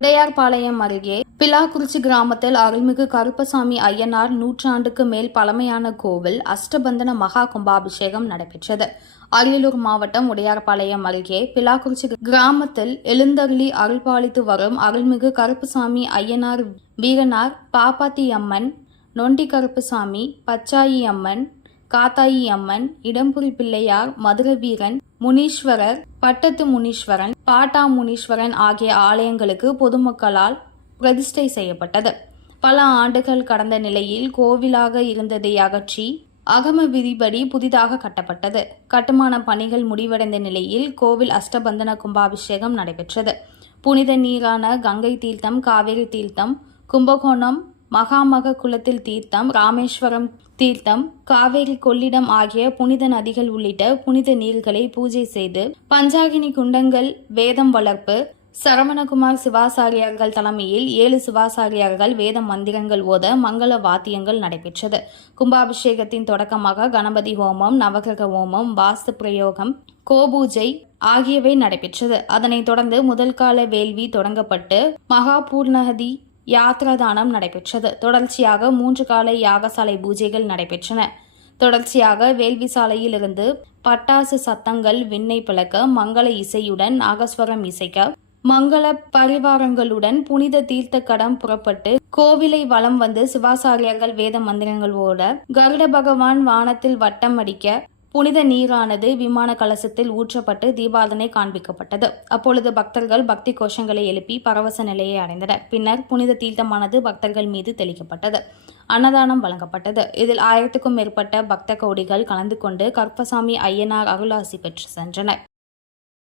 உடையார்பாளையம் அருகே பிலாக்குறிச்சி கிராமத்தில் அருள்மிகு கருப்பசாமி ஐயனார் நூற்றாண்டுக்கு மேல் பழமையான கோவில் அஷ்டபந்தன மகா கும்பாபிஷேகம் நடைபெற்றது. அரியலூர் மாவட்டம் உடையார்பாளையம் அருகே பிலாக்குறிச்சி கிராமத்தில் எழுந்தருளி அருள்பாலித்து வரும் அருள்மிகு கருப்பசாமி ஐயனார் வீரனார் பாப்பாத்தி அம்மன் நொண்டி கருப்பசாமி பச்சாயி அம்மன் காத்தாயி அம்மன் இடம்புரி பிள்ளையார் மதுரவீரன் முனீஸ்வரர் பட்டத்து முனீஸ்வரன் பாட்டா முனீஸ்வரன் ஆகிய ஆலயங்களுக்கு பொதுமக்களால் பிரதிஷ்டை செய்யப்பட்டது. பல ஆண்டுகள் கடந்த நிலையில் கோவிலாக இருந்ததை அகற்றி அகம விதிப்படி புதிதாக கட்டப்பட்டது. கட்டுமான பணிகள் முடிவடைந்த நிலையில் கோவில் அஷ்டபந்தன கும்பாபிஷேகம் நடைபெற்றது. புனித நீரான கங்கை தீர்த்தம் காவேரி தீர்த்தம் கும்பகோணம் மகாமக குளத்தில் தீர்த்தம் ராமேஸ்வரம் தீர்த்தம் காவேரி கொள்ளிடம் ஆகிய புனித நதிகள் உள்ளிட்ட புனித நீர்களை பூஜை செய்து பஞ்சாகினி குண்டங்கள் வேதம் வளர்ப்பு சரவணகுமார் சிவாசாரியார்கள் தலைமையில் ஏழு சிவாசாரியார்கள் வேத மந்திரங்கள் ஓத மங்கள வாத்தியங்கள் நடைபெற்றது. கும்பாபிஷேகத்தின் தொடக்கமாக கணபதி ஹோமம் நவகிரக ஹோமம் வாஸ்து பிரயோகம் கோபூஜை ஆகியவை நடைபெற்றது. அதனைத் தொடர்ந்து முதல் கால வேள்வி தொடங்கப்பட்டு மகாபூர்ணகதி யாத்ராதானம் நடைபெற்றது. தொடர்ச்சியாக மூன்று கால யாகசாலை பூஜைகள் நடைபெற்றன. தொடர்ச்சியாக வேள்வி சாலையில் இருந்து பட்டாசு சத்தங்கள் விண்ணை பிளக்க மங்கள இசையுடன் நாகஸ்வரம் இசைக்க மங்கள பரிவாரங்களுடன் புனித தீர்த்த கடம் புறப்பட்டு கோவிலை வலம் வந்து சிவாசாரியர்கள் வேத மந்திரங்களோட கருட பகவான் வானத்தில் வட்டம் அடிக்க புனித நீரானது விமான கலசத்தில் ஊற்றப்பட்டு தீபாதனை காண்பிக்கப்பட்டது. அப்பொழுது பக்தர்கள் பக்தி கோஷங்களை எழுப்பி பரவச நிலையை அடைந்தனர். பின்னர் புனித தீர்த்தமானது பக்தர்கள் மீது தெளிக்கப்பட்டது. அன்னதானம் வழங்கப்பட்டது. இதில் ஆயிரத்துக்கும் மேற்பட்ட பக்த கோடிகள் கலந்து கொண்டு கற்பசாமி ஐயனார் அருளாசி பெற்று சென்றனர்.